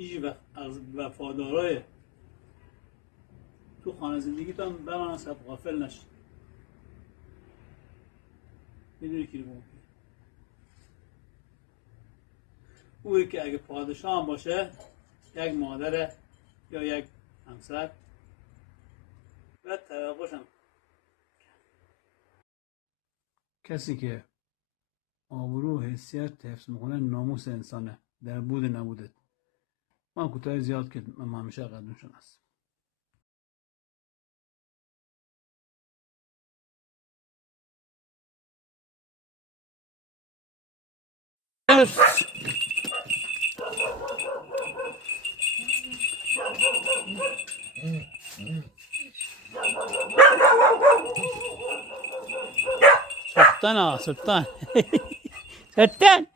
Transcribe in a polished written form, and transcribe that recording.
هیچ وقت از وفادارای تو خانه زندگیتان بمانه سب غافل نشید. میدونی کی رو؟ اوی که اگه پادشاه هم باشه یک مادر یا یک همسر و توقعشم کسی که آبرو و حیثیت حفظ میکنه ناموس انسانه در بود نبوده. من کوتاه زیاد که من همیشه قدرشون هست. سلطان سلطان سلطان